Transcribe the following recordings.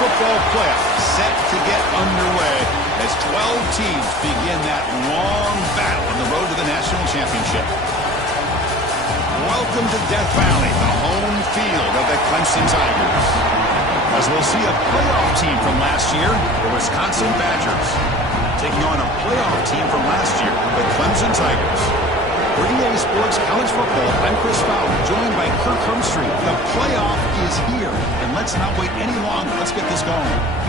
football playoff set to get underway as 12 teams begin that long battle on the road to the national championship. Welcome to Death Valley, the home field of the Clemson Tigers. As we'll see a playoff team from last year, the Wisconsin Badgers, taking on a playoff team from last year, the Clemson Tigers. For EA Sports College Football, I'm Chris Fowler, joined by Kirk Herbstreit. The playoff is here, and let's not wait any longer. Let's get this going.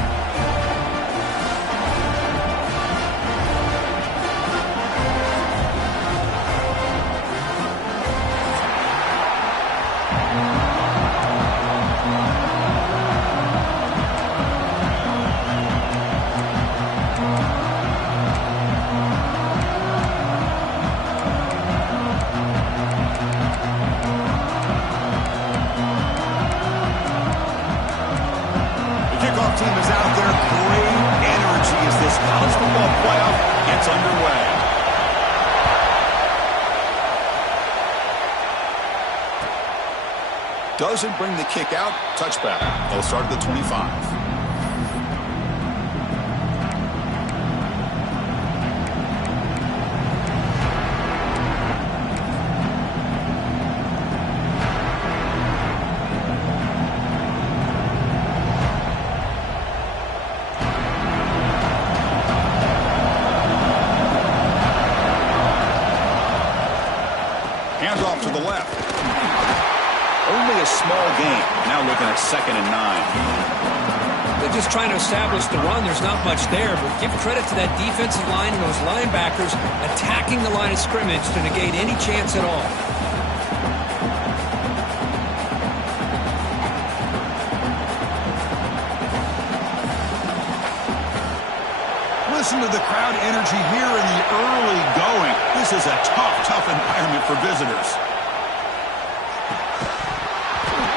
Team is out there. Great energy as this college football playoff gets underway. Doesn't bring the kick out. Touchback. They'll start at the 25. Handoff to the left. Only a small gain. Now looking at 2nd and 9. They're just trying to establish the run. There's not much there, but give credit to that defensive line and those linebackers attacking the line of scrimmage to negate any chance at all. Listen to the crowd energy here in the early going. This is a tough environment for visitors.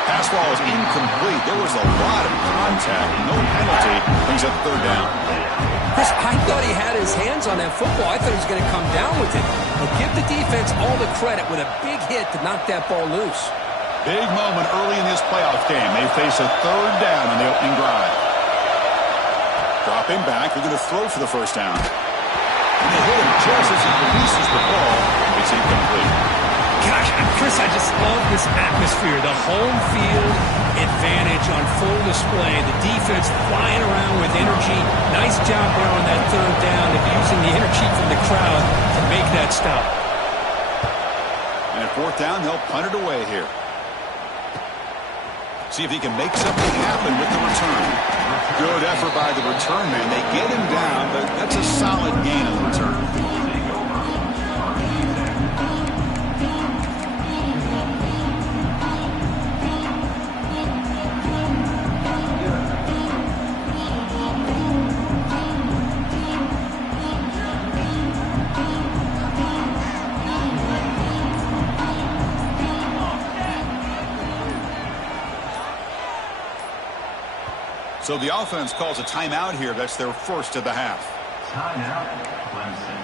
Pass ball is incomplete. There was a lot of contact. No penalty. Brings up 3rd down. Chris, I thought he had his hands on that football. I thought he was going to come down with it. But give the defense all the credit with a big hit to knock that ball loose. Big moment early in this playoff game. They face a 3rd down on the opening drive. Dropping back, they're going to throw for the 1st down. And they hit him just as he releases the ball. It's incomplete. Gosh, Chris, I just love this atmosphere. The home field advantage on full display. The defense flying around with energy. Nice job there on that 3rd down of using the energy from the crowd to make that stop. And at 4th down, they'll punt it away here. See if he can make something happen with the return. Good effort by the return man. They get him down, but that's a solid gain on the return. So the offense calls a timeout here. That's their first of the half. Timeout, Clemson.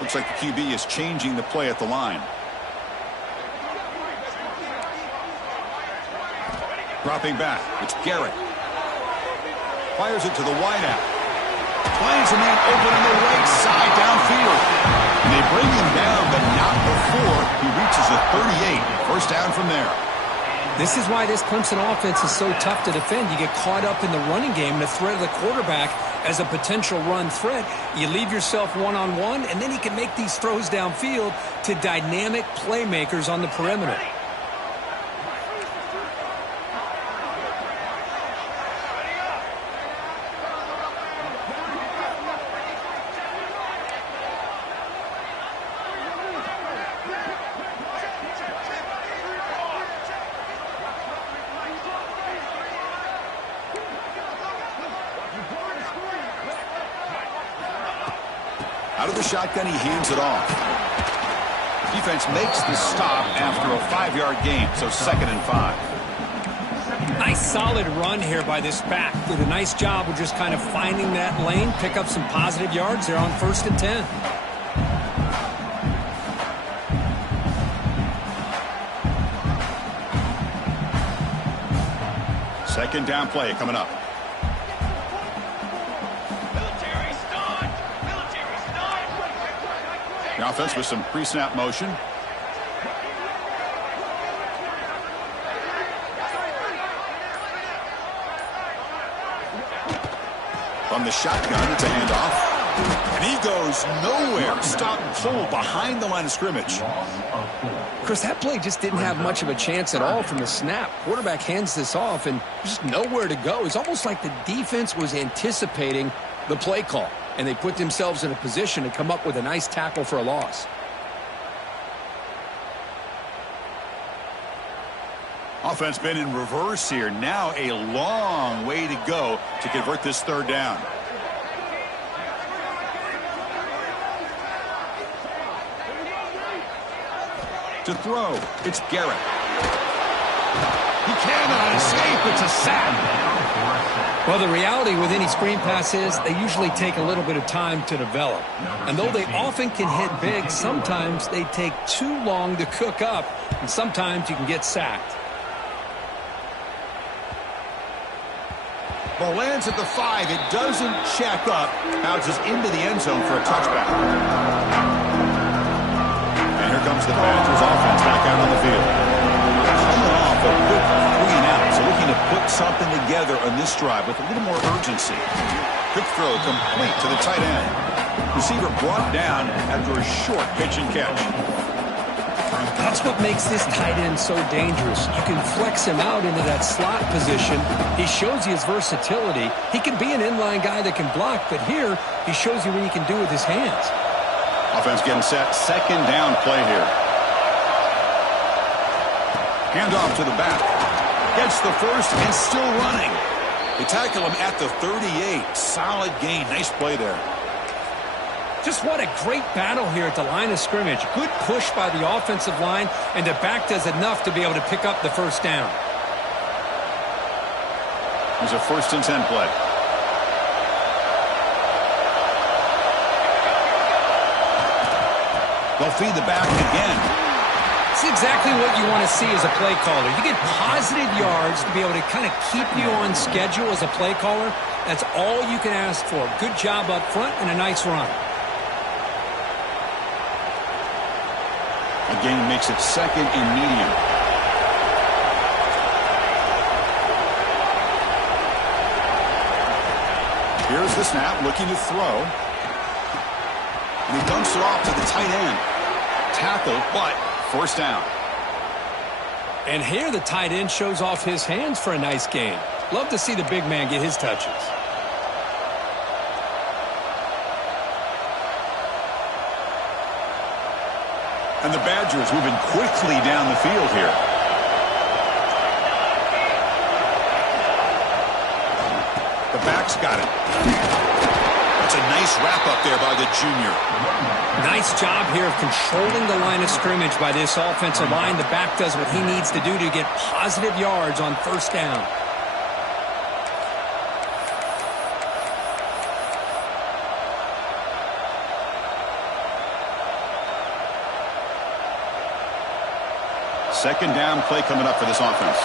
Looks like the QB is changing the play at the line. Dropping back, it's Garrett. Fires it to the wideout. Finds a man open on the right side downfield. And they bring him down, but not before he reaches the 38. 1st down from there. This is why this Clemson offense is so tough to defend. You get caught up in the running game and the threat of the quarterback as a potential run threat. You leave yourself one-on-one, and then he can make these throws downfield to dynamic playmakers on the perimeter. Out of the shotgun, he hands it off. Defense makes the stop after a 5-yard gain, so 2nd and 5. Nice solid run here by this back. Did a nice job of just kind of finding that lane, pick up some positive yards there on 1st and 10. Second down play coming up. The offense with some pre-snap motion. From the shotgun, it's a handoff. And he goes nowhere. Stop and pull behind the line of scrimmage. Chris, that play just didn't have much of a chance at all from the snap. Quarterback hands this off and just nowhere to go. It's almost like the defense was anticipating the play call, and they put themselves in a position to come up with a nice tackle for a loss. Offense been in reverse here. Now a long way to go to convert this 3rd down. To throw, it's Garrett. He cannot escape. It's a sack. Well, the reality with any screen pass is they usually take a little bit of time to develop. And though they often can hit big, sometimes they take too long to cook up, and sometimes you can get sacked. Ball lands at the 5. It doesn't check up. Bounces into the end zone for a touchback. And here comes the Badgers offense back out on the field. Coming off a quick 3 and out, so looking to put something together on this drive with a little more urgency. Quick throw complete to the tight end. Receiver brought down after a short pitch and catch. That's what makes this tight end so dangerous. You can flex him out into that slot position. He shows you his versatility. He can be an inline guy that can block, but here he shows you what he can do with his hands. Offense getting set. 2nd down play here. Handoff to the back. Gets the first and still running. They tackle him at the 38. Solid gain. Nice play there. Just what a great battle here at the line of scrimmage. Good push by the offensive line, and the back does enough to be able to pick up the 1st down. Here's a 1st and 10 play. They'll feed the back again. It's exactly what you want to see as a play caller. You get positive yards to be able to kind of keep you on schedule as a play caller. That's all you can ask for. Good job up front and a nice run. Again, makes it 2nd and medium. Here's the snap, looking to throw. And he dumps it off to the tight end. Tackle, but 1st down. And here the tight end shows off his hands for a nice gain. Love to see the big man get his touches. And the Badgers moving quickly down the field here. The back's got it. That's a nice wrap-up there by the junior. Nice job here of controlling the line of scrimmage by this offensive line. The back does what he needs to do to get positive yards on 1st down. Second down play coming up for this offense.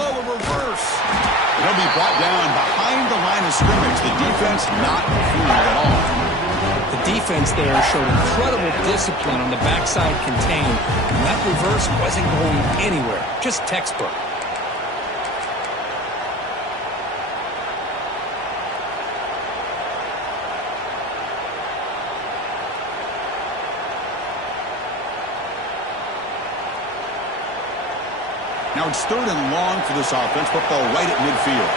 Oh, a reverse. It'll be brought down behind the line of scrimmage. The defense not fooled at all. The defense there showed incredible discipline on the backside contained. And that reverse wasn't going anywhere. Just textbook. Now it's 3rd and long for this offense. Football right at midfield.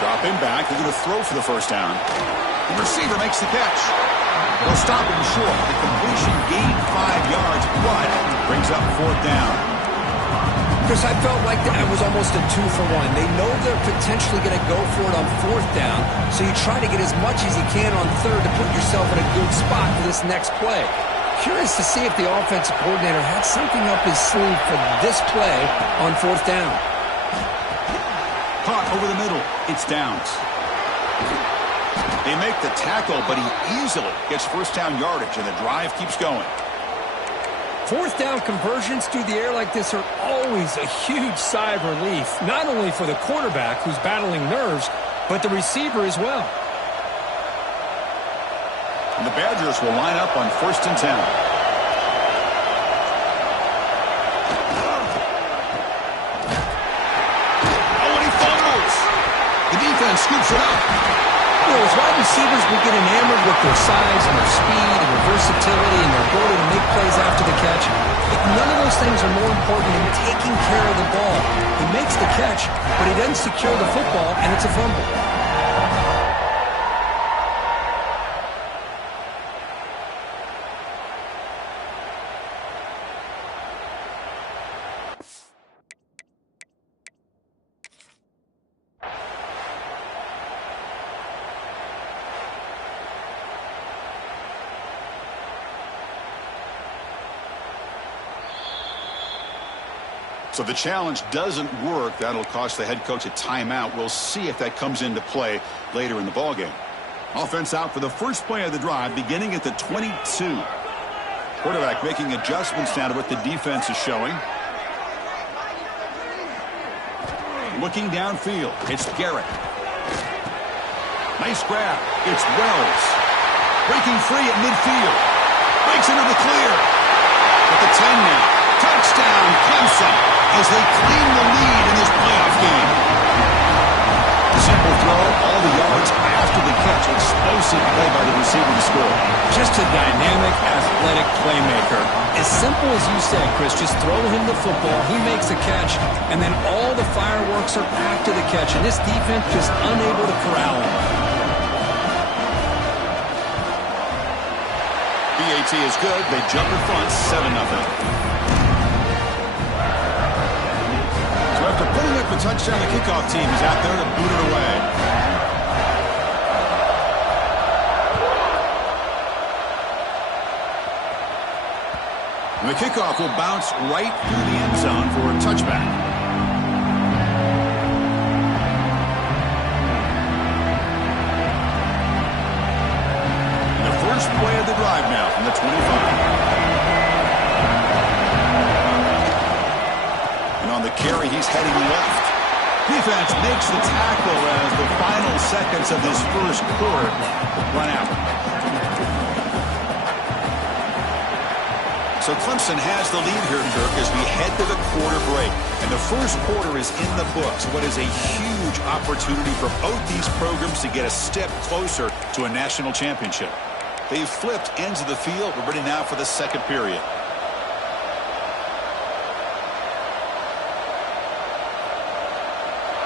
Drop him back. They're going to throw for the 1st down. The receiver makes the catch. They'll stop him short. The completion gained 5 yards, but brings up 4th down. Chris, I felt like that was almost a 2-for-1. They know they're potentially going to go for it on 4th down, so you try to get as much as you can on 3rd to put yourself in a good spot for this next play. Curious to see if the offensive coordinator had something up his sleeve for this play on 4th down. Caught over the middle. It's downs. They make the tackle, but he easily gets 1st down yardage, and the drive keeps going. 4th down conversions through the air like this are always a huge sigh of relief, not only for the quarterback who's battling nerves, but the receiver as well. And the Badgers will line up on 1st and 10. Oh, and he fumbles. The defense scoops it up. As wide receivers, we get enamored with their size and their speed and their versatility and their ability to make plays after the catch. But none of those things are more important than taking care of the ball. He makes the catch, but he doesn't secure the football, and it's a fumble. So the challenge doesn't work. That'll cost the head coach a timeout. We'll see if that comes into play later in the ballgame. Offense out for the first play of the drive, beginning at the 22. Quarterback making adjustments now to what the defense is showing. Looking downfield, it's Garrett. Nice grab. It's Wells. Breaking free at midfield. Breaks into the clear. At the 10 now. Touchdown, Clemson, as they claim the lead in this playoff game. Simple throw, all the yards after the catch. Explosive play by the receiver to score. Just a dynamic, athletic playmaker. As simple as you said, Chris, just throw him the football, he makes a catch, and then all the fireworks are after the catch, and this defense just unable to corral him. BAT is good. They jump in front, 7-0. After putting up a touchdown, the kickoff team is out there to boot it away. And the kickoff will bounce right through the end zone for a touchback. And the first play of the drive now from the 25. On the carry, he's heading left. Defense makes the tackle as the final seconds of this first quarter run out. So Clemson has the lead here, Kirk, as we head to the quarter break. And the first quarter is in the books. What is a huge opportunity for both these programs to get a step closer to a national championship. They've flipped ends of the field. We're ready now for the second period.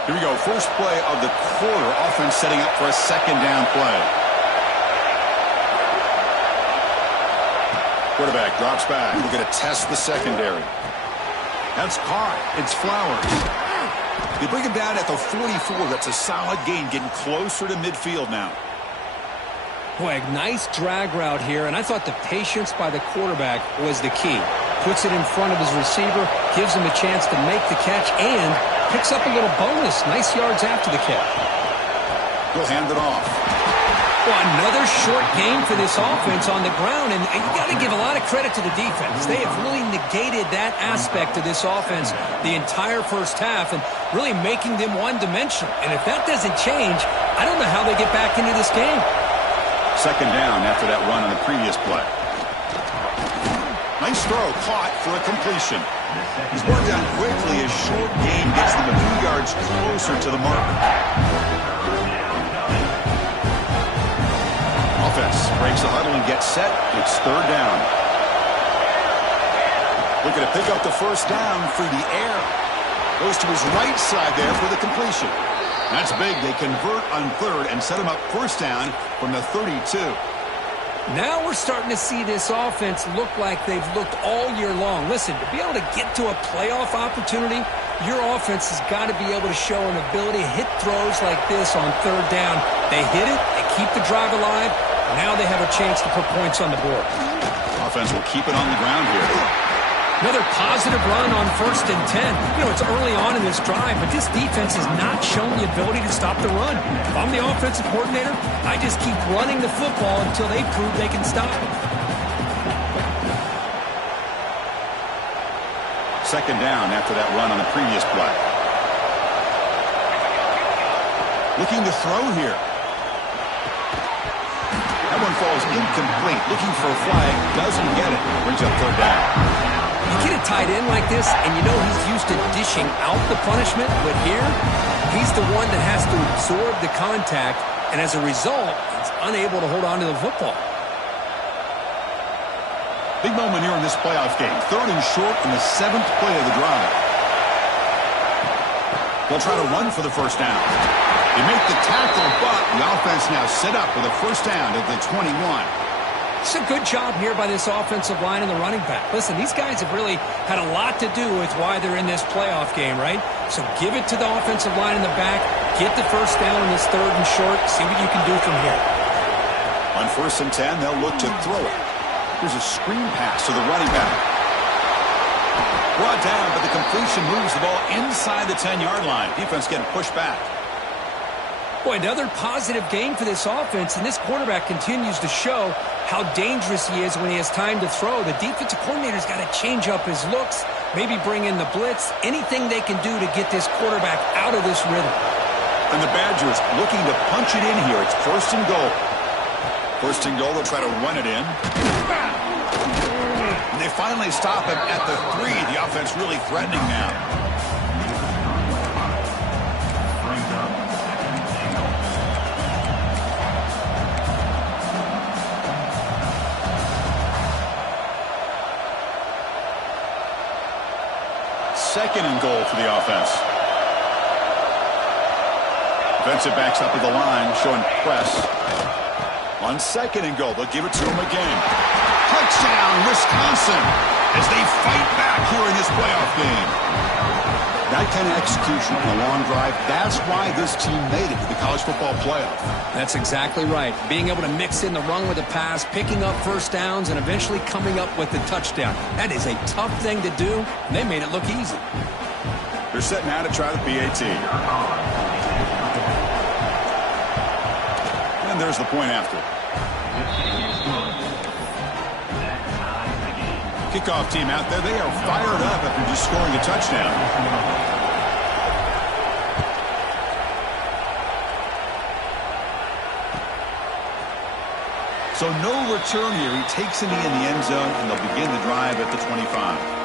Here we go. First play of the quarter. Offense setting up for a 2nd down play. Quarterback drops back. We're going to test the secondary. That's caught. It's Flowers. They bring him down at the 44. That's a solid gain, getting closer to midfield now. Boy, nice drag route here, and I thought the patience by the quarterback was the key. Puts it in front of his receiver, gives him a chance to make the catch, and picks up a little bonus. Nice yards after the catch. He'll hand it off. Well, another short game for this offense on the ground, and you got to give a lot of credit to the defense. They have really negated that aspect of this offense the entire first half and really making them one-dimensional. And if that doesn't change, I don't know how they get back into this game. 2nd down after that run on the previous play. Nice throw, caught for a completion. He's brought down quickly as short gain gets them a few yards closer to the mark. Offense breaks the huddle and gets set. It's 3rd down. Looking to pick up the first down through the air. Goes to his right side there for the completion. That's big. They convert on third and set them up first down from the 32. Now we're starting to see this offense look like they've looked all year long. Listen, to be able to get to a playoff opportunity, your offense has got to be able to show an ability to hit throws like this on third down. They hit it, they keep the drive alive. Now they have a chance to put points on the board. Offense will keep it on the ground here. Another positive run on 1st and 10. You know, it's early on in this drive, but this defense has not shown the ability to stop the run. If I'm the offensive coordinator, I just keep running the football until they prove they can stop it. Second down after that run on the previous play. Looking to throw here. That one falls incomplete. Looking for a flag. Doesn't get it. Brings up third down. You get a tight end like this, and you know he's used to dishing out the punishment, but here, he's the one that has to absorb the contact, and as a result, he's unable to hold on to the football. Big moment here in this playoff game. 3rd and short in the 7th play of the drive. They'll try to run for the first down. They make the tackle, but the offense now set up with a first down at the 21. It's a good job here by this offensive line and the running back. Listen, these guys have really had a lot to do with why they're in this playoff game, right? So give it to the offensive line in the back. Get the first down in this 3rd and short. See what you can do from here. On 1st and 10, they'll look to throw it. Here's a screen pass to the running back. Brought down, but the completion moves the ball inside the 10-yard line. Defense getting pushed back. Boy, another positive game for this offense, and this quarterback continues to show how dangerous he is when he has time to throw. The defensive coordinator's got to change up his looks, maybe bring in the blitz, anything they can do to get this quarterback out of this rhythm. And the Badgers looking to punch it in here. It's 1st and goal. 1st and goal, they'll try to run it in. And they finally stop him at the 3. The offense really threatening now. Second and goal for the offense. Defensive backs up to the line, showing press. On 2nd and goal, they'll give it to him again. Touchdown, Wisconsin, as they fight back here in this playoff game. That kind of execution on a long drive, that's why this team made it to the college football playoff. That's exactly right. Being able to mix in the run with the pass, picking up first downs, and eventually coming up with the touchdown. That is a tough thing to do, and they made it look easy. They're setting out to try the PAT. And there's the point after. Kickoff team out there, they are fired up after just scoring a touchdown. So no return here. He takes it in the end zone, and they'll begin the drive at the 25.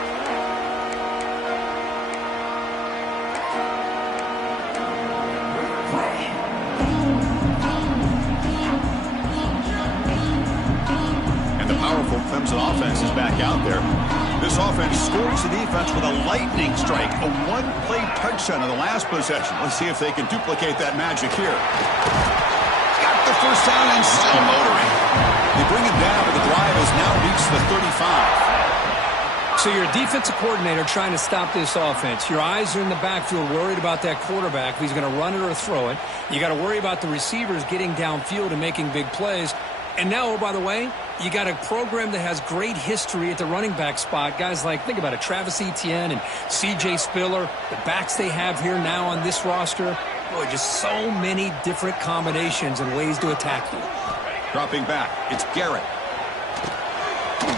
Clemson offense is back out there. This offense scores the defense with a lightning strike, a one-play touchdown in the last possession. Let's see if they can duplicate that magic here. Got the first down and still motoring. They bring him down, but the drive has now reached the 35. So you're a defensive coordinator trying to stop this offense. Your eyes are in the backfield, worried about that quarterback, if he's going to run it or throw it. You got to worry about the receivers getting downfield and making big plays. And now, oh, by the way, you got a program that has great history at the running back spot. Guys like, think about it, Travis Etienne and C.J. Spiller, the backs they have here now on this roster. Boy, just so many different combinations and ways to attack you. Dropping back, it's Garrett.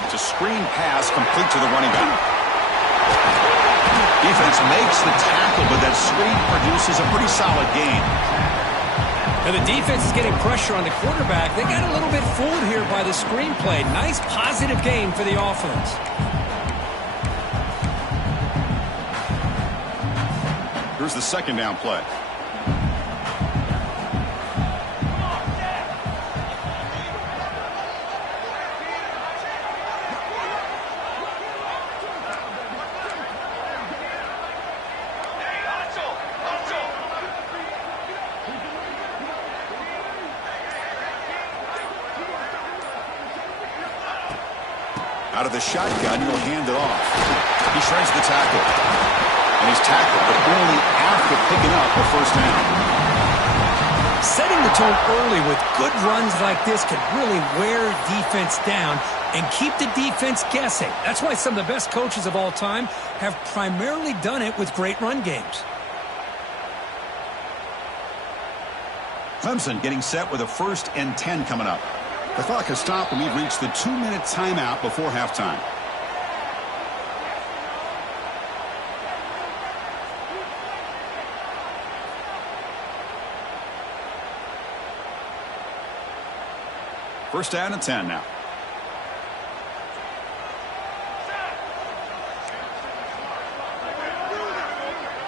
It's a screen pass complete to the running back. Defense makes the tackle, but that screen produces a pretty solid gain. And the defense is getting pressure on the quarterback. They got a little bit fooled here by the screenplay. Nice positive game for the offense. Here's the second down play. Out of the shotgun, he'll hand it off. He shreds the tackle. And he's tackled, but only after picking up a first down. Setting the tone early with good runs like this can really wear defense down and keep the defense guessing. That's why some of the best coaches of all time have primarily done it with great run games. Clemson getting set with a 1st and 10 coming up. The clock has stopped and we've reached the 2-minute timeout before halftime. First down and 10 now.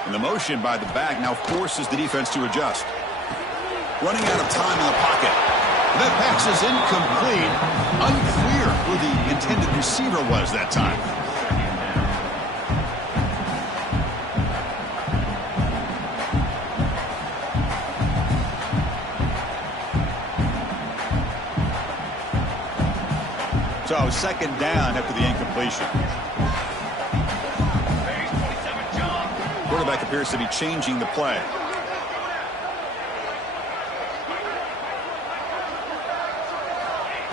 And the motion by the back now forces the defense to adjust. Running out of time in the pocket. That pass is incomplete. Unclear who the intended receiver was that time. So 2nd down after the incompletion. Quarterback appears to be changing the play.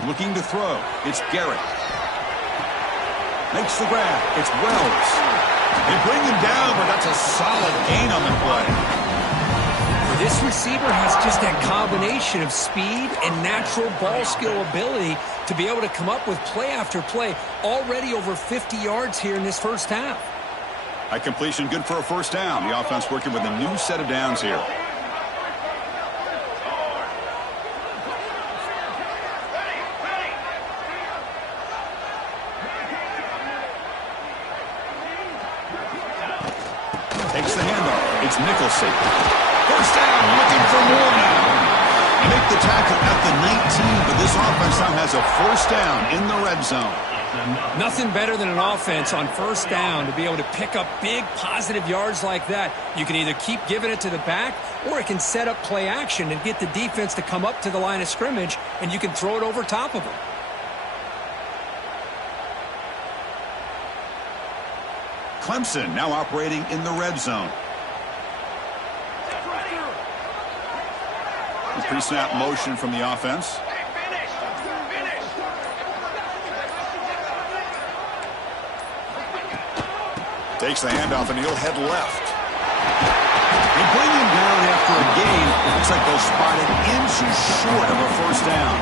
Looking to throw. It's Garrett. Makes the grab. It's Wells. They bring him down, but that's a solid gain on the play. This receiver has just that combination of speed and natural ball skill ability to be able to come up with play after play, already over 50 yards here in this first half. A completion good for a first down. The offense working with a new set of downs here. Takes the handoff. It's Nicholson. First down, looking for more now. Make the tackle at the 19, but this offense now has a first down in the red zone. Nothing better than an offense on first down to be able to pick up big positive yards like that. You can either keep giving it to the back, or it can set up play action and get the defense to come up to the line of scrimmage, and you can throw it over top of them. Clemson now operating in the red zone. Pre-snap motion from the offense. Takes the handoff and he'll head left. They bring him down after a gain. Looks like they'll spot it inches short of a first down.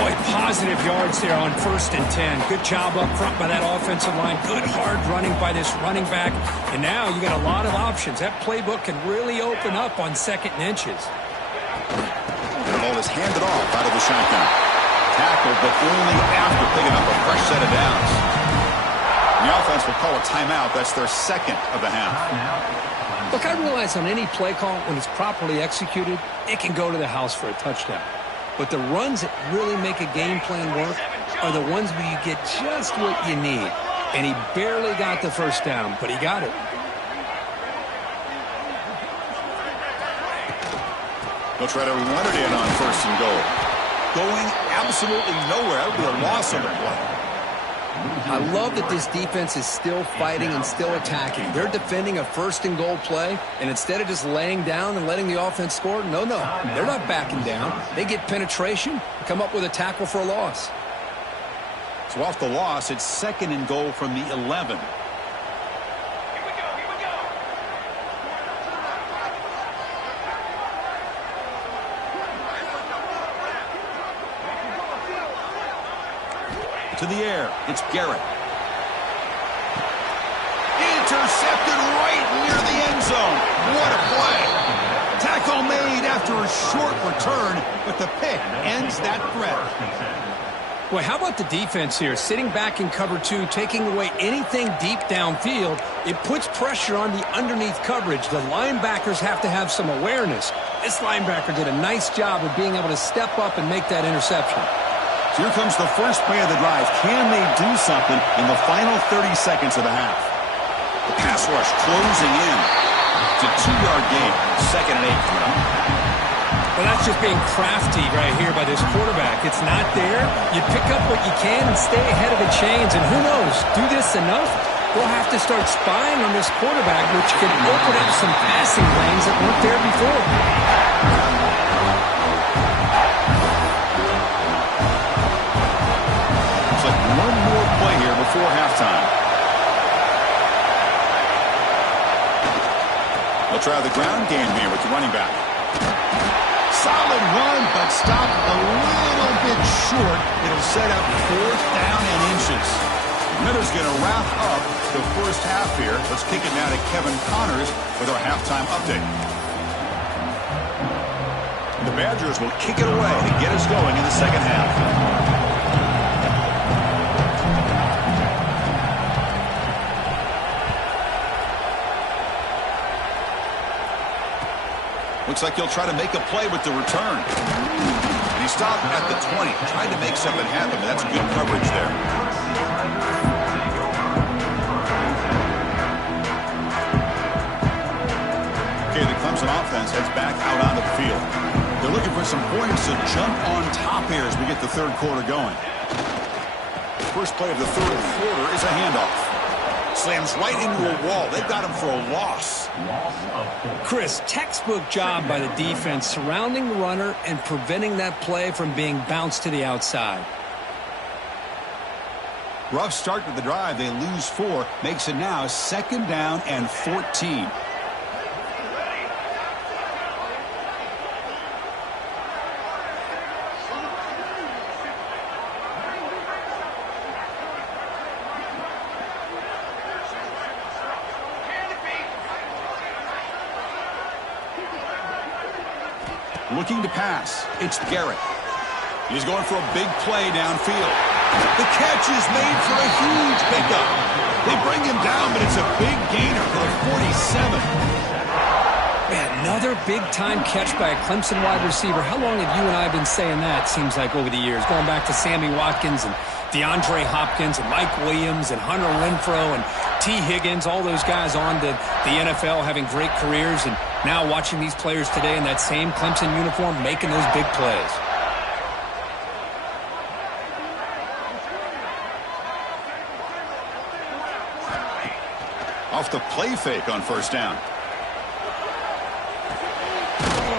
Boy, positive yards there on 1st and 10. Good job up front by that offensive line. Good hard running by this running back. And now you got a lot of options. That playbook can really open up on 2nd and inches. The ball is handed off out of the shotgun. Tackled, but only after picking up a fresh set of downs. The offense will call a timeout. That's their 2nd of the half. Look, I realize on any play call, when it's properly executed, it can go to the house for a touchdown. But the runs that really make a game plan work are the ones where you get just what you need. And he barely got the first down, but he got it. They'll try to run it in on 1st and goal. Going absolutely nowhere. That would be a loss on the play. I love that this defense is still fighting and still attacking. They're defending a 1st and goal play, and instead of just laying down and letting the offense score, no, they're not backing down. They get penetration, come up with a tackle for a loss. So off the loss, it's 2nd and goal from the 11. To the air, it's Garrett. Intercepted right near the end zone. What a play. Tackle made after a short return, but the pick ends that threat. Boy, how about the defense here? Sitting back in cover 2, taking away anything deep downfield. It puts pressure on the underneath coverage. The linebackers have to have some awareness. This linebacker did a nice job of being able to step up and make that interception. Here comes the first play of the drive. Can they do something in the final 30 seconds of the half? The pass rush closing in. It's a 2-yard gain. 2nd and 8 coming up. Well, that's just being crafty right here by this quarterback. It's not there. You pick up what you can and stay ahead of the chains. And who knows, do this enough, we'll have to start spying on this quarterback, which can open up some passing lanes that weren't there before. Looks like one more play here before halftime. They'll try the ground game here with the running back. Solid run, but stopped a little bit short. It'll set up 4th down and inches. Miller's going to wrap up the first half here. Let's kick it now to Kevin Connors with our halftime update. The Badgers will kick it away to get us going in the second half. Looks like he'll try to make a play with the return. And he stopped at the 20. Tried to make something happen, but that's good coverage there. Okay, the Clemson offense heads back out onto the field. They're looking for some points to jump on top here as we get the third quarter going. First play of the third quarter is a handoff. Slams right into a wall. They've got him for a loss. Chris, textbook job by the defense surrounding the runner and preventing that play from being bounced to the outside. Rough start to the drive. They lose 4. Makes it now 2nd down and 14. Looking to pass. It's Garrett. He's going for a big play downfield. The catch is made for a huge pickup. They bring him down, but it's a big gainer for the 47. Man, another big-time catch by a Clemson wide receiver. How long have you and I been saying that, seems like, over the years? Going back to Sammy Watkins and DeAndre Hopkins and Mike Williams and Hunter Renfrow and T. Higgins, all those guys on to the NFL having great careers, and now watching these players today in that same Clemson uniform making those big plays. Off the play fake on first down.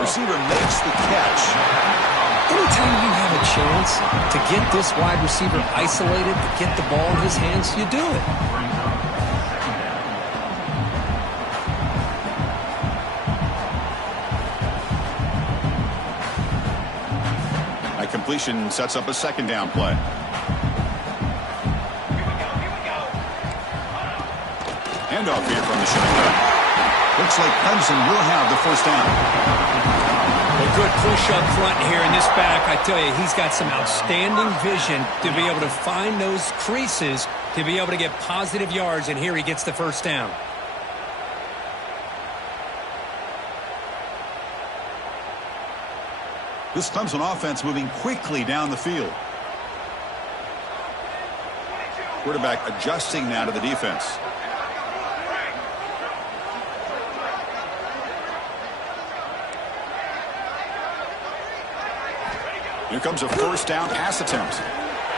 Receiver makes the catch. Anytime you have a chance to get this wide receiver isolated, to get the ball in his hands, you do it. That completion sets up a 2nd down play. Handoff here from the shotgun. Looks like Clemson will have the first down. A good push up front here in this back. I tell you, he's got some outstanding vision to be able to find those creases, to be able to get positive yards, and here he gets the first down. This Clemson offense moving quickly down the field. Quarterback adjusting now to the defense. Here comes a first down pass attempt.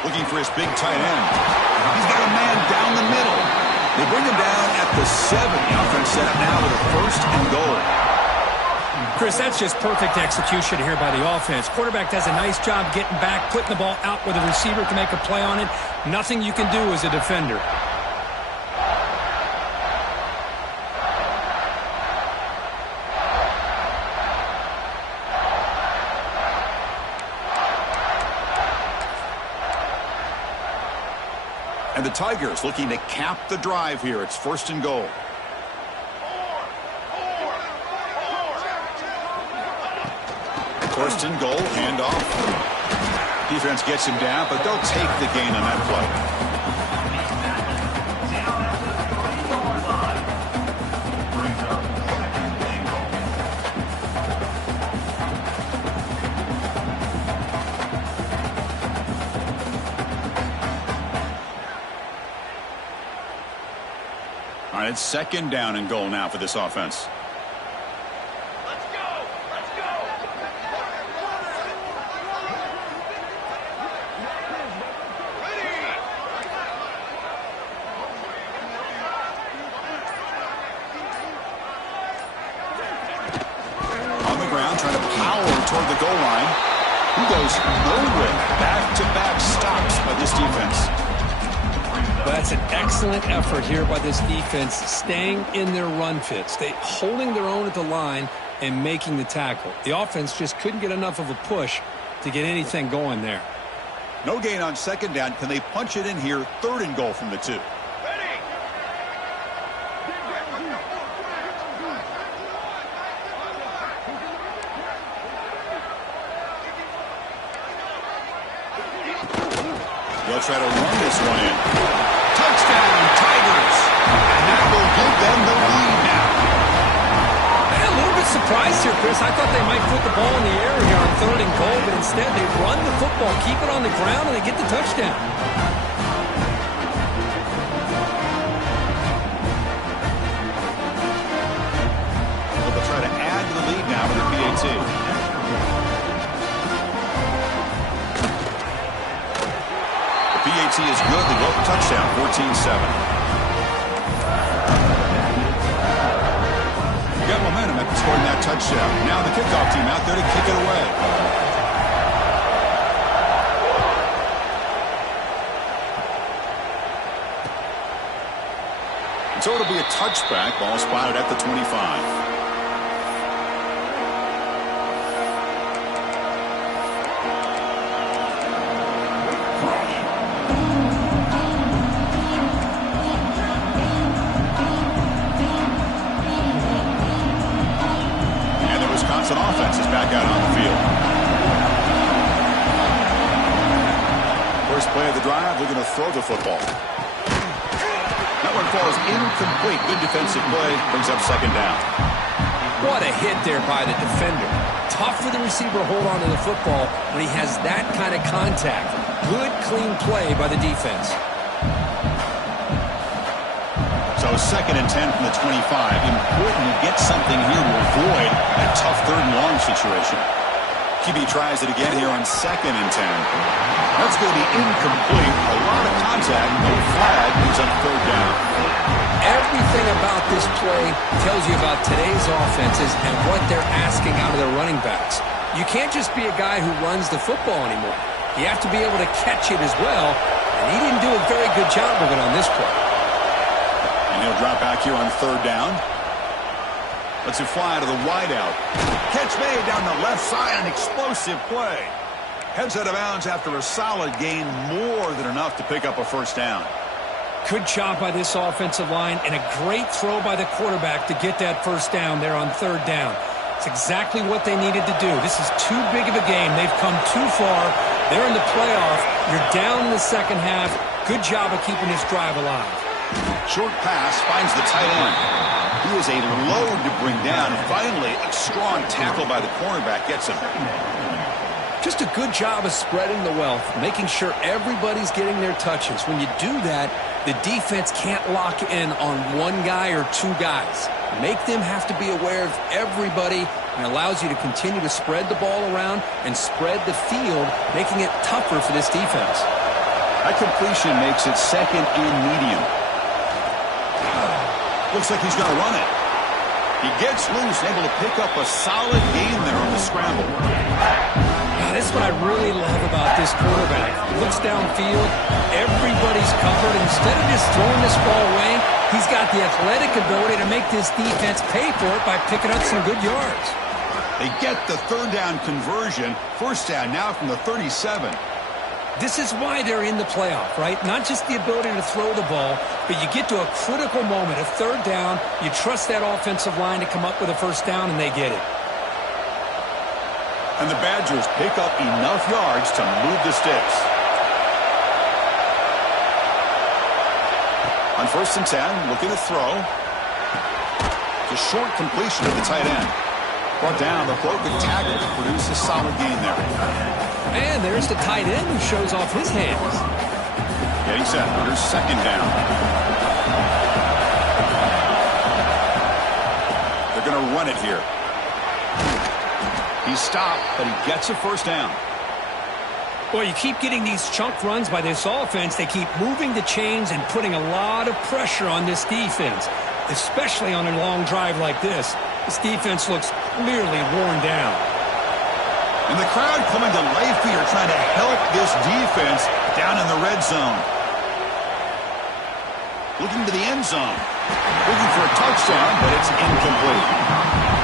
Looking for his big tight end. He's got a man down the middle. They bring him down at the 7. The offense set up now with a 1st and goal. Chris, that's just perfect execution here by the offense. Quarterback does a nice job getting back, putting the ball out with a receiver to make a play on it. Nothing you can do as a defender. And the Tigers looking to cap the drive here. It's 1st and goal. First and goal, handoff. Defense gets him down, but they'll take the gain on that play. All right, it's 2nd down and goal now for this offense. goal line. He goes nowhere. Back-to-back stops by this defense. That's an excellent effort here by this defense, staying in their run fit, holding their own at the line and making the tackle. The offense just couldn't get enough of a push to get anything going there. No gain on second down. Can they punch it in here? Third and goal from the 2. They'll try to run this one in. Touchdown, Tigers! And that will give them the lead now. A little bit surprised here, Chris. I thought they might put the ball in the air here on third and goal, but instead they run the football, keep it on the ground, and they get the touchdown. Well, they'll try to add to the lead now with the PAT. PAT is good. They go for touchdown, 14-7. Got momentum after scoring that touchdown. Now the kickoff team out there to kick it away. And so it'll be a touchback. Ball spotted at the 25. Offense is back out on the field. First play of the drive, they're going to throw the football. That one falls incomplete. Good defensive play, brings up second down. What a hit there by the defender. Tough for the receiver to hold on to the football when he has that kind of contact. Good, clean play by the defense. So second and 10 from the 25. Important to get something here to avoid that tough third and long situation. QB tries it again here on second and 10. That's going to be incomplete. A lot of contact. No flag. Moves on third down. Everything about this play tells you about today's offenses and what they're asking out of their running backs. You can't just be a guy who runs the football anymore. You have to be able to catch it as well, and he didn't do a very good job of it on this play. And he'll drop back here on third down. Lets it fly to the wideout. Catch made down the left side, an explosive play. Heads out of bounds after a solid gain, more than enough to pick up a first down. Good job by this offensive line and a great throw by the quarterback to get that first down there on third down. It's exactly what they needed to do. This is too big of a game. They've come too far. They're in the playoff. You're down in the second half. Good job of keeping this drive alive. Short pass finds the tight end. He is a load to bring down. Finally, a strong tackle by the cornerback gets him. Just a good job of spreading the wealth, making sure everybody's getting their touches. When you do that, the defense can't lock in on one guy or two guys. Make them have to be aware of everybody, and allows you to continue to spread the ball around and spread the field, making it tougher for this defense. That completion makes it second and medium. Looks like he's going to run it. He gets loose, able to pick up a solid gain there on the scramble. This is what I really love about this quarterback. He looks downfield, everybody's covered. Instead of just throwing this ball away, he's got the athletic ability to make this defense pay for it by picking up some good yards. They get the third down conversion. First down now from the 37. This is why they're in the playoff, right? Not just the ability to throw the ball, but you get to a critical moment, a third down, you trust that offensive line to come up with a first down, and they get it. And the Badgers pick up enough yards to move the sticks. On first and 10, looking to throw. The short completion of the tight end. Brought down, the broken tackle to produce a solid gain there. And there's the tight end who shows off his hands. Getting set under second down. They're going to run it here. He's stopped, but he gets a first down. Boy, you keep getting these chunk runs by this offense. They keep moving the chains and putting a lot of pressure on this defense, especially on a long drive like this. This defense looks clearly worn down. And the crowd coming to life here trying to help this defense down in the red zone. Looking to the end zone. Looking for a touchdown, but it's incomplete.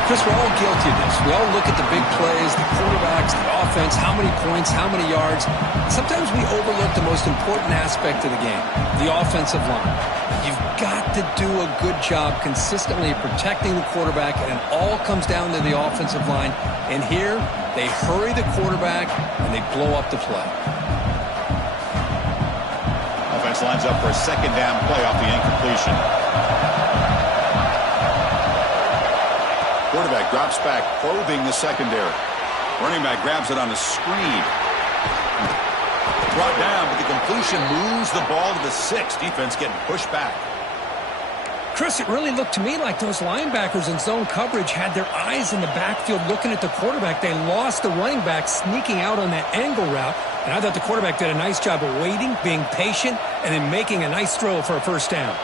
Chris, we're all guilty of this. We all look at the big plays, the quarterbacks, the offense, how many points, how many yards. Sometimes we overlook the most important aspect of the game, the offensive line. You've got to do a good job consistently protecting the quarterback, and it all comes down to the offensive line. And here, they hurry the quarterback, and they blow up the play. Offense lines up for a second down play off the incompletion. Quarterback drops back, probing the secondary. Running back grabs it on a screen. Brought down, but the completion moves the ball to the 6. Defense getting pushed back. Chris, it really looked to me like those linebackers in zone coverage had their eyes in the backfield looking at the quarterback. They lost the running back sneaking out on that angle route. And I thought the quarterback did a nice job of waiting, being patient, and then making a nice throw for a first down.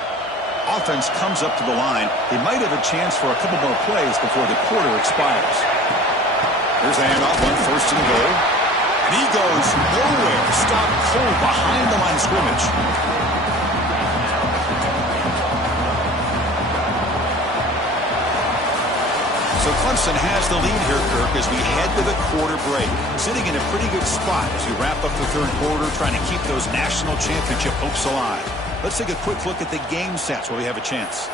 Offense comes up to the line. He might have a chance for a couple more plays before the quarter expires. Here's the handoff on 1st and goal. And he goes nowhere. Stopped cold behind the line of scrimmage. So Clemson has the lead here, Kirk, as we head to the quarter break. Sitting in a pretty good spot as we wrap up the third quarter, trying to keep those national championship hopes alive. Let's take a quick look at the game sets where we have a chance.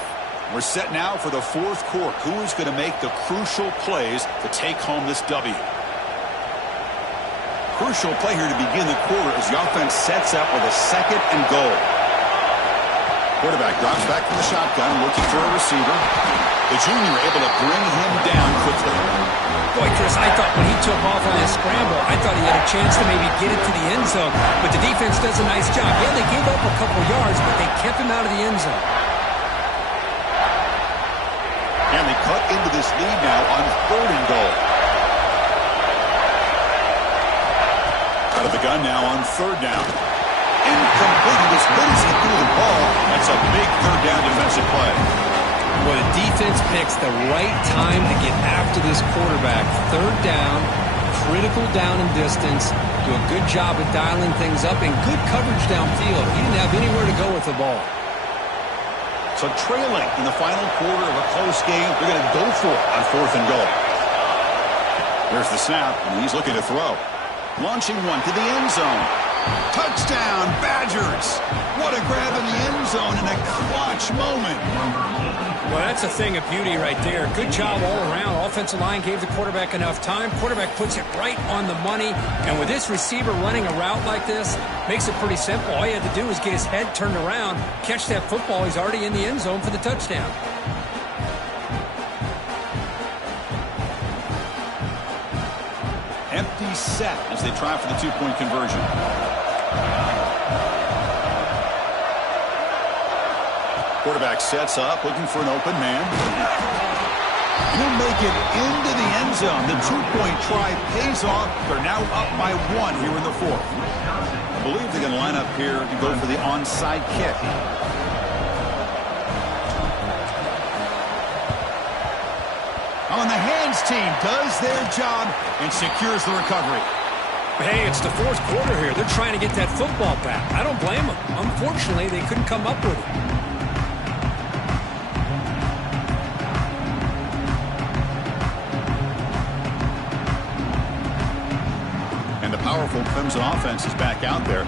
We're set now for the fourth quarter. Who is going to make the crucial plays to take home this W? Crucial play here to begin the quarter as the offense sets up with a 2nd and goal. Quarterback drops back from the shotgun, looking for a receiver. The junior able to bring him down quickly. Boy, Chris, I thought when he took off on his scramble, I thought he had a chance to maybe get it to the end zone. But the defense does a nice job. Yeah, they gave up a couple yards, but they kept him out of the end zone. And they cut into this lead now on 3rd and goal. Out of the gun now on 3rd down. Incomplete. As good as he threw the ball, that's a big 3rd down defensive play. Well, the defense picks the right time to get after this quarterback. 3rd down, critical down and distance. Do a good job of dialing things up and good coverage downfield. He didn't have anywhere to go with the ball. So trailing in the final quarter of a close game, they're going to go for it on 4th and goal. There's the snap, and he's looking to throw. Launching one to the end zone. Touchdown, Badgers! What a grab in the end zone in a clutch moment. Well, that's a thing of beauty right there. Good job all around. Offensive line gave the quarterback enough time. Quarterback puts it right on the money. And with this receiver running a route like this, makes it pretty simple. All he had to do was get his head turned around, catch that football. He's already in the end zone for the touchdown. Empty set as they try for the 2-point conversion. Quarterback sets up, looking for an open man. He'll make it into the end zone. The 2-point try pays off. They're now up by 1 here in the 4th. I believe they're going to line up here and go for the onside kick. Oh, and the hands team does their job and secures the recovery. Hey, it's the 4th quarter here. They're trying to get that football back. I don't blame them. Unfortunately, they couldn't come up with it. And the powerful Clemson offense is back out there.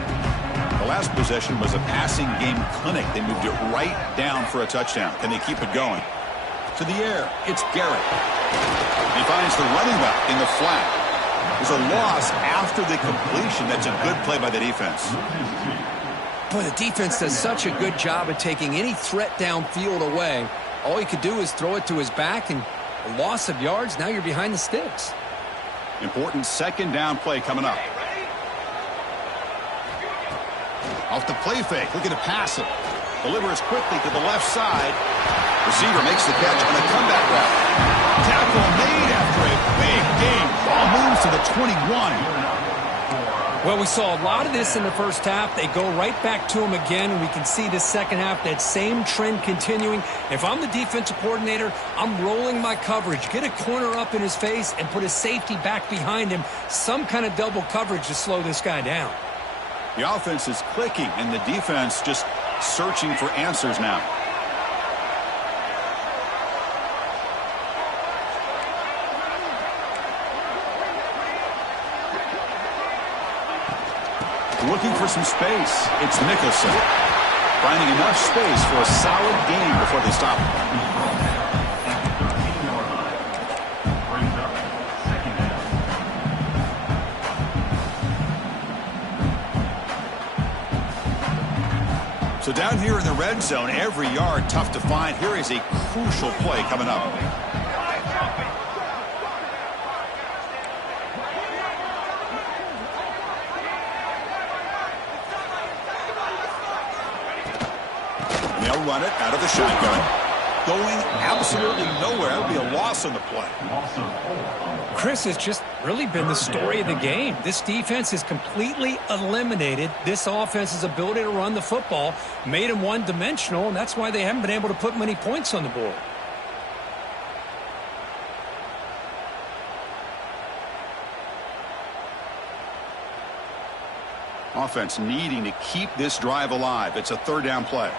The last possession was a passing game clinic. They moved it right down for a touchdown. Can they keep it going? To the air, it's Garrett. He finds the running back in the flat. There's a loss after the completion. That's a good play by the defense. Boy, the defense does such a good job of taking any threat downfield away. All he could do is throw it to his back, and a loss of yards, now you're behind the sticks. Important 2nd down play coming up. Off the play fake, looking to pass it. Delivers quickly to the left side. Receiver makes the catch on a comeback route. Tackle made after a big game. Ball moves to the 21. Well, we saw a lot of this in the first half. They go right back to him again, and we can see the second half, that same trend continuing. If I'm the defensive coordinator, I'm rolling my coverage. Get a corner up in his face and put a safety back behind him. Some kind of double coverage to slow this guy down. The offense is clicking, and the defense just searching for answers now. Looking for some space. It's Nicholson. Finding enough space for a solid gain before they stop him. So down here in the red zone, every yard tough to find. Here is a crucial play coming up. They'll run it out of the shotgun. Going absolutely nowhere. That would be a loss on the play. Chris, has just really been the story of the game. This defense has completely eliminated this offense's ability to run the football, made them one-dimensional, and that's why they haven't been able to put many points on the board. Offense needing to keep this drive alive. It's a third down play.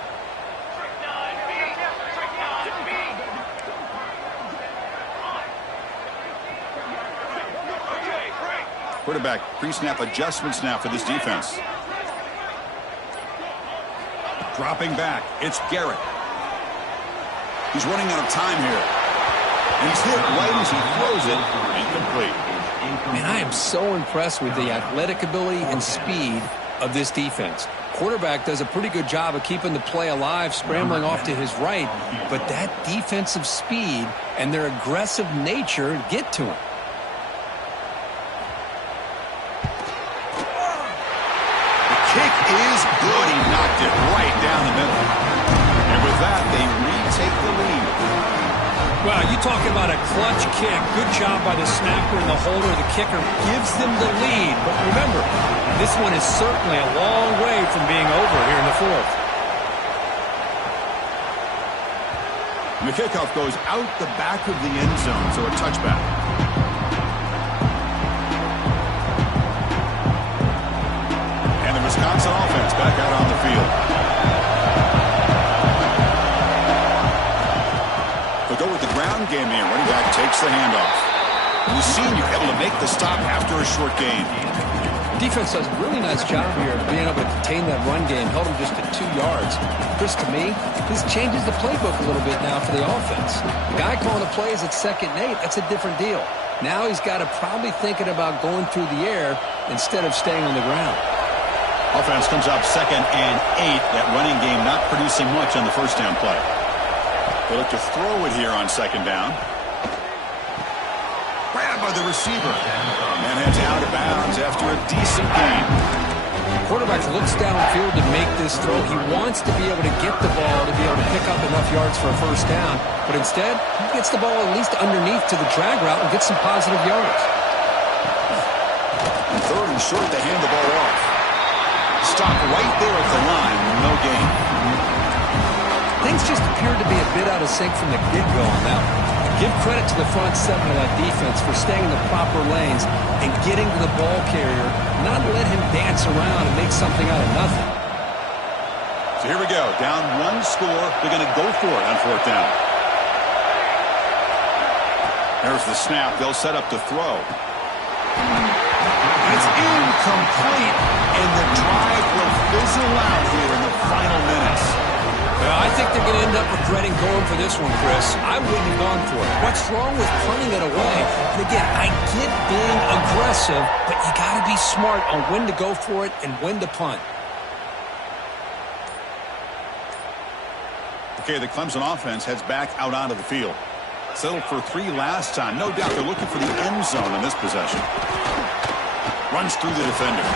Quarterback pre-snap adjustments now for this defense. Dropping back. It's Garrett. He's running out of time here. And he's hit right as he throws it. Incomplete. And I am so impressed with the athletic ability and speed of this defense. Quarterback does a pretty good job of keeping the play alive, scrambling off to his right. But that defensive speed and their aggressive nature get to him. Kick is good. He knocked it right down the middle. And with that, they retake the lead. Well, you talking about a clutch kick. Good job by the snapper and the holder. The kicker gives them the lead. But remember, this one is certainly a long way from being over here in the fourth. And the kickoff goes out the back of the end zone, so a touchback. Wisconsin offense back out on the field. They'll go with the ground game here. Running back takes the handoff. And the senior able to make the stop after a short gain. Defense does a really nice job here of being able to contain that run game. Held him just at 2 yards. Chris, to me, this changes the playbook a little bit now for the offense. The guy calling the plays at 2nd and 8, that's a different deal. Now he's got to probably thinking about going through the air instead of staying on the ground. Offense comes up 2nd and 8. That running game not producing much on the first down play. They look to throw it here on 2nd down. Grabbed by the receiver. And heads out of bounds after a decent gain. Quarterback looks downfield to make this throw. He wants to be able to get the ball to be able to pick up enough yards for a first down. But instead, he gets the ball at least underneath to the drag route and gets some positive yards. And 3rd and short, they hand the ball off. Stop right there at the line, no gain. Things just appeared to be a bit out of sync from the get-go on that one. Give credit to the front 7 of that defense for staying in the proper lanes and getting to the ball carrier, not let him dance around and make something out of nothing. So here we go, down 1 score. They're going to go for it on 4th down. There's the snap. They'll set up to throw. It's incomplete, and the drive will fizzle out here in the final minutes. Well, I think they're going to end up regretting going for this one, Chris. I wouldn't have gone for it. What's wrong with punting it away? And again, I get being aggressive, but you got to be smart on when to go for it and when to punt. Okay, the Clemson offense heads back out onto the field. Settled for 3 last time. No doubt they're looking for the end zone in this possession. Runs through the defender.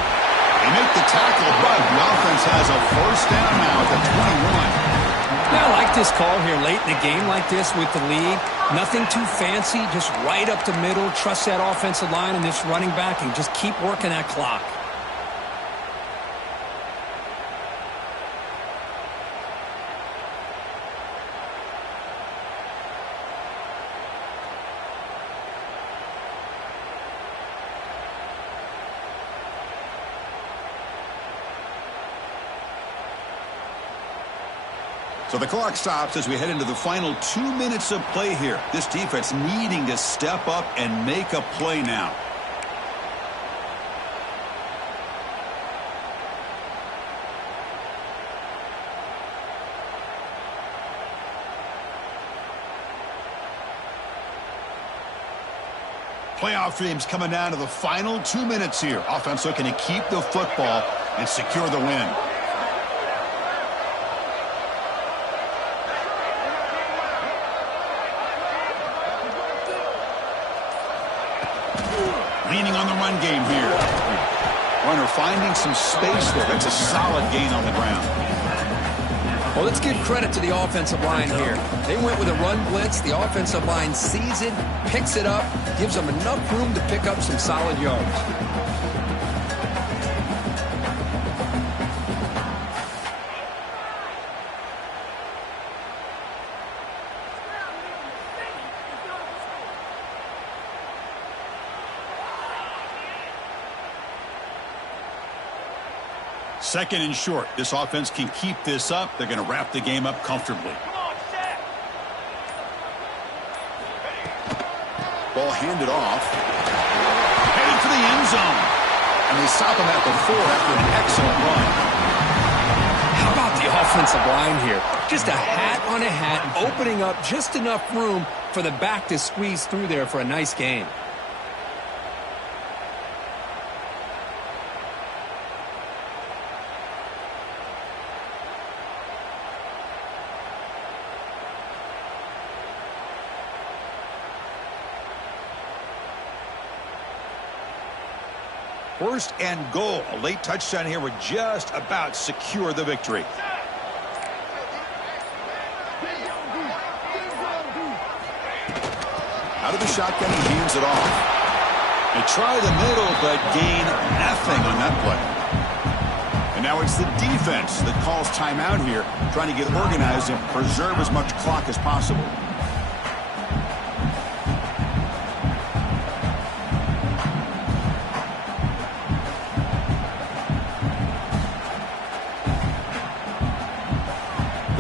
They make the tackle, but the offense has a first down now at the 21. Yeah, I like this call here late in the game like this with the lead. Nothing too fancy, just right up the middle. Trust that offensive line and this running back and just keep working that clock. So the clock stops as we head into the final 2 minutes of play here. This defense needing to step up and make a play now. Playoff dreams coming down to the final 2 minutes here. Offense looking to keep the football and secure the win. Leaning on the run game here. Runner finding some space there. That's a solid gain on the ground. Well, let's give credit to the offensive line here. They went with a run blitz. The offensive line sees it, picks it up, gives them enough room to pick up some solid yards. Second and short. This offense can keep this up. They're going to wrap the game up comfortably. Ball handed off. Headed for the end zone. And they stop him at the 4 after an excellent run. How about the offensive line here? Just a hat on a hat, opening up just enough room for the back to squeeze through there for a nice gain. First and goal. A late touchdown here would just about secure the victory. Out of the shotgun, he hands it off. They try the middle, but gain nothing on that play. And now it's the defense that calls timeout here, trying to get organized and preserve as much clock as possible.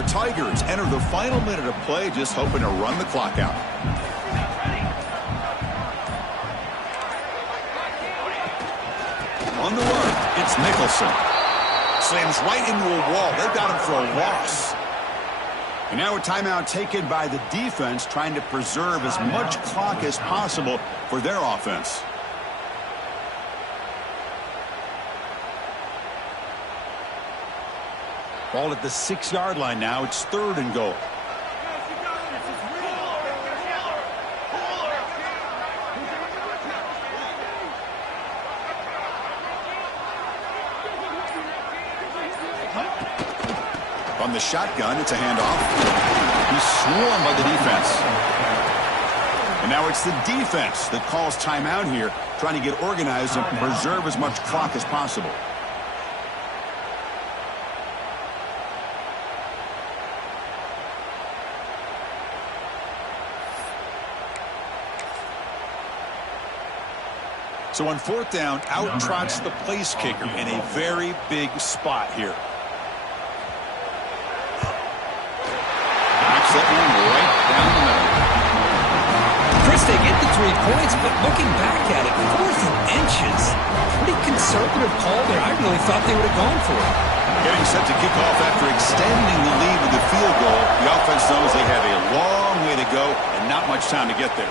Tigers enter the final minute of play, just hoping to run the clock out. On the run, it's Nicholson. Slams right into a wall. They've got him for a loss. And now a timeout taken by the defense, trying to preserve as much clock as possible for their offense. Ball at the 6-yard line now. It's third and goal. On the shotgun, it's a handoff. He's swarmed by the defense. And now it's the defense that calls timeout here, trying to get organized and preserve as much clock as possible. So on fourth down, out trots the place kicker in a very big spot here. Knocks that one right down the middle. Chris, they get the 3 points, but looking back at it, 4th and inches. Pretty conservative call there. I really thought they would have gone for it. Getting set to kick off after extending the lead with the field goal. The offense knows they have a long way to go and not much time to get there.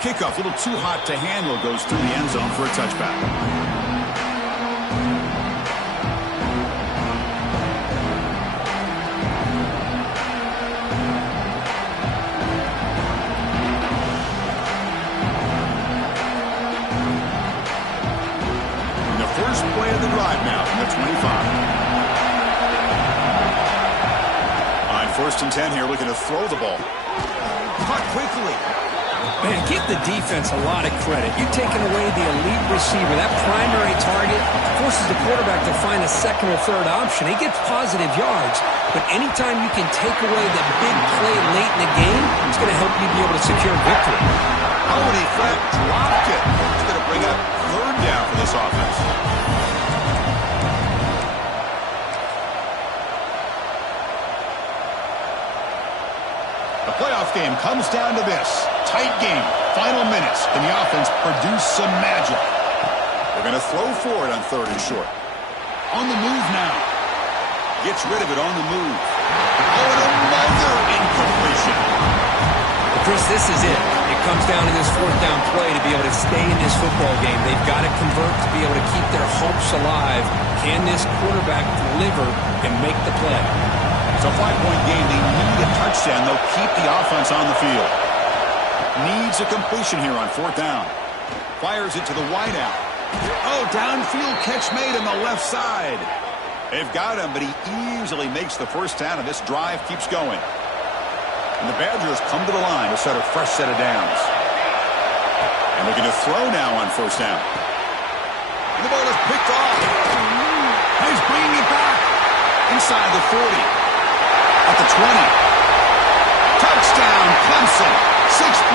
Kickoff, a little too hot to handle, goes through the end zone for a touchback. And the first play of the drive now from the 25. On first and 10 here, looking to throw the ball. Caught quickly. Man, give the defense a lot of credit. You've taken away the elite receiver. That primary target forces the quarterback to find a second or third option. He gets positive yards, but anytime you can take away the big play late in the game, it's going to help you be able to secure victory. Oh, and he dropped it. It's going to bring up third down for this offense. kickoff game comes down to this. Tight game. Final minutes. Can the offense produce some magic? They're going to throw for it on 3rd and short. On the move now. Gets rid of it on the move. Oh, and another incompletion. Chris, this is it. It comes down to this 4th down play to be able to stay in this football game. They've got to convert to be able to keep their hopes alive. Can this quarterback deliver and make the play? It's a 5-point game. They need a touchdown. They'll keep the offense on the field. Needs a completion here on 4th down. Fires it to the wideout. Oh, downfield catch made on the left side. They've got him, but he easily makes the first down, and this drive keeps going. And the Badgers come to the line to set a fresh set of downs. And they're going to throw now on 1st down. And the ball is picked off. And he's bringing it back. Inside the 40. At the 20. Touchdown, Clemson. 6 points.